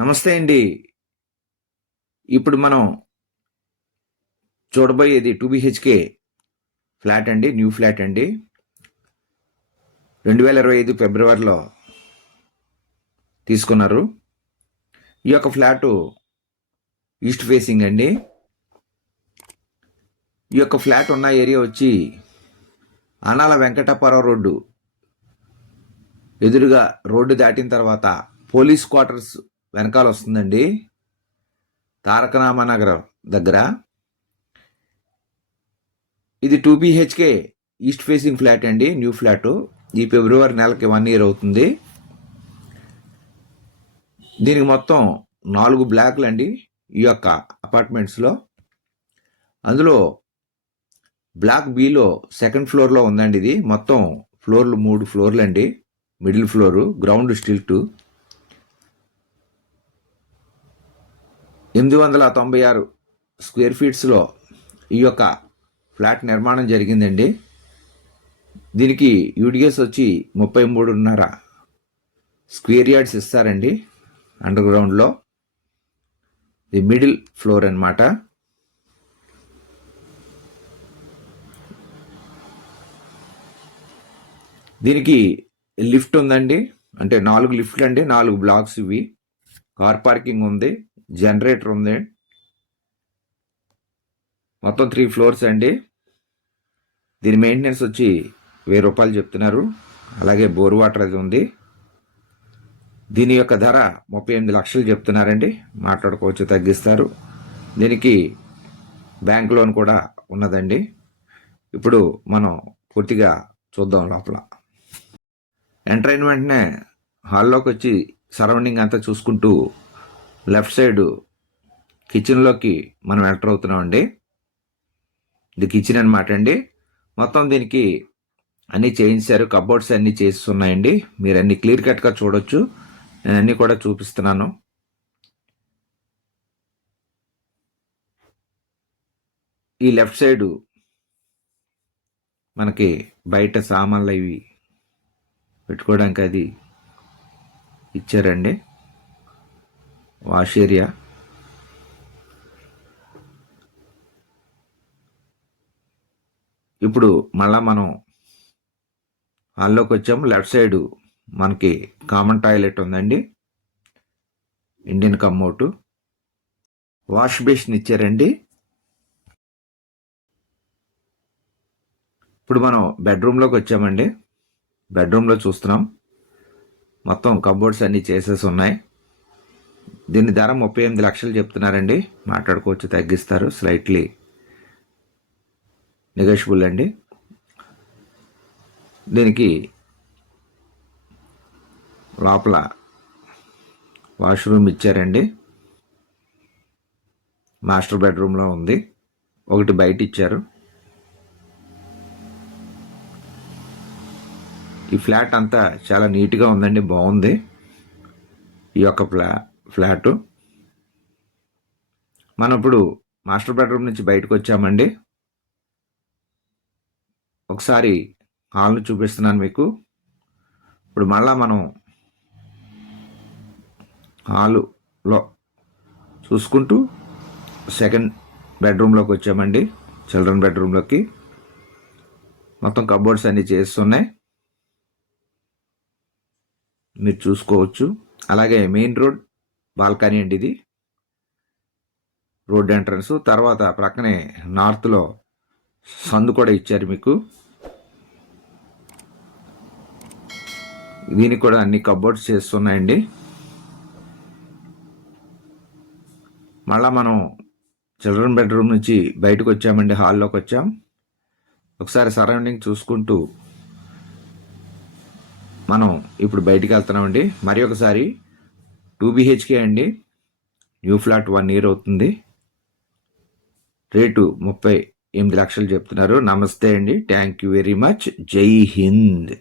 నమస్తే అండి. ఇప్పుడు మనం చూడబోయేది 2 బిహెచ్కే ఫ్లాట్ అండి. న్యూ ఫ్లాట్ అండి. 2025 ఫిబ్రవరిలో తీసుకున్నారు. ఈ యొక్క ఫ్లాటు ఈస్ట్ ఫేసింగ్ అండి. ఈ యొక్క ఫ్లాట్ ఉన్న ఏరియా వచ్చి అనాల వెంకటపురం రోడ్డు ఎదురుగా రోడ్డు దాటిన తర్వాత పోలీస్ క్వార్టర్స్ వెనకాల వస్తుందండి. తారకరామనగరం దగ్గర. ఇది 2 బిహెచ్కే ఈస్ట్ ఫేసింగ్ ఫ్లాట్ అండి. New flat. ఈ ఫిబ్రవరి నెలకి 1 year అవుతుంది. దీనికి మొత్తం 4 బ్లాక్లు అండి ఈ యొక్క అపార్ట్మెంట్స్లో. అందులో బ్లాక్ బిలో సెకండ్ ఫ్లోర్లో ఉందండి. ఇది మొత్తం ఫ్లోర్లు 3 ఫ్లోర్లు అండి. Middle floor, ground stilt. 896 square ఫీట్స్లో ఈ యొక్క ఫ్లాట్ నిర్మాణం జరిగిందండి. దీనికి యూడిఎస్ వచ్చి 33.5 స్క్వేర్ యార్డ్స్ ఇస్తారండి అండర్ గ్రౌండ్లో. ఇది మిడిల్ ఫ్లోర్ అన్నమాట. దీనికి లిఫ్ట్ ఉందండి. అంటే 4 లిఫ్ట్లు అండి. 4 బ్లాక్స్ ఇవి. కార్ పార్కింగ్ ఉంది. జనరేటర్ ఉంది. మొత్తం 3 ఫ్లోర్స్ అండి. దీని మెయింటెనెన్స్ వచ్చి 1000 రూపాయలు చెప్తున్నారు. అలాగే బోర్ వాటర్ అది ఉంది. దీని యొక్క ధర 38 లక్షలు చెప్తున్నారండి. మాట్లాడుకోవచ్చు, తగ్గిస్తారు. దీనికి బ్యాంక్ లోన్ కూడా ఉన్నదండి. ఇప్పుడు మనం పూర్తిగా చూద్దాం. లోపల ఎంటర్ అయిన వెంటనే హాల్లోకి వచ్చి సరౌండింగ్ అంతా చూసుకుంటూ లెఫ్ట్ సైడ్ కిచెన్లోకి మనం ఎంటర్ అవుతున్నామండి. ఇది కిచెన్ అనమాట అండి. మొత్తం దీనికి అన్నీ చేయించారు. కబోర్డ్స్ అన్నీ చేస్తున్నాయండి. మీరు అన్ని క్లియర్ కట్గా చూడొచ్చు. నేను అన్నీ కూడా చూపిస్తున్నాను. ఈ లెఫ్ట్ సైడు మనకి బయట సామాన్లు ఇవి పెట్టుకోవడానికి అది ఇచ్చారండి. Wash area. ఇప్పుడు మళ్ళా మనం హాల్లోకి వచ్చాము. లెఫ్ట్ సైడు మనకి కామన్ టాయిలెట్ ఉందండి. ఇండియన్ కమ్మోటు. వాష్ బేసిన్ ఇచ్చారండి. ఇప్పుడు మనం బెడ్రూమ్లోకి వచ్చామండి. బెడ్రూమ్లో చూస్తున్నాం. మొత్తం కబోర్డ్స్ అన్నీ చేసేసి ఉన్నాయి. దీని ధర 38 లక్షలు చెప్తున్నారండి. మాట్లాడుకోవచ్చు, తగ్గిస్తారు. స్లైట్లీ నెగోషియబుల్ అండి. దీనికి లోపల వాష్రూమ్ ఇచ్చారండి. మాస్టర్ బెడ్రూమ్లో ఉంది. ఒకటి బయట ఇచ్చారు. ఈ ఫ్లాట్ అంతా చాలా నీట్గా ఉందండి. బాగుంది ఈ యొక్క ఫ్లాటు. మనం ఇప్పుడు మాస్టర్ బెడ్రూమ్ నుంచి బయటకు వచ్చామండి. ఒకసారి హాల్ను చూపిస్తున్నాను మీకు. ఇప్పుడు మళ్ళా మనం హాలులో చూసుకుంటూ సెకండ్ బెడ్రూమ్లోకి వచ్చామండి. చిల్డ్రన్ బెడ్రూమ్లోకి. మొత్తం కబోర్డ్స్ అన్నీ చేస్తున్నాయి, మీరు చూసుకోవచ్చు. అలాగే మెయిన్ రోడ్ బాల్కనీ అండి. ఇది రోడ్ ఎంట్రన్స్. తర్వాత ప్రక్కనే నార్త్లో సందు కూడా ఇచ్చారు మీకు. దీనికి కూడా అన్ని కబోర్డ్స్ చేస్తున్నాయండి. మళ్ళా మనం చిల్డ్రన్ బెడ్రూమ్ నుంచి బయటకు వచ్చామండి. హాల్లోకి వచ్చాం. ఒకసారి సరౌండింగ్ చూసుకుంటూ మనం ఇప్పుడు బయటికి వెళ్తున్నామండి. మరి ఒకసారి 2 బిహెచ్కే అండి. న్యూ ఫ్లాట్ 1 year అవుతుంది. రేటు 38 లక్షలు చెప్తున్నారు. నమస్తే అండి. Thank you very much. జై హింద్.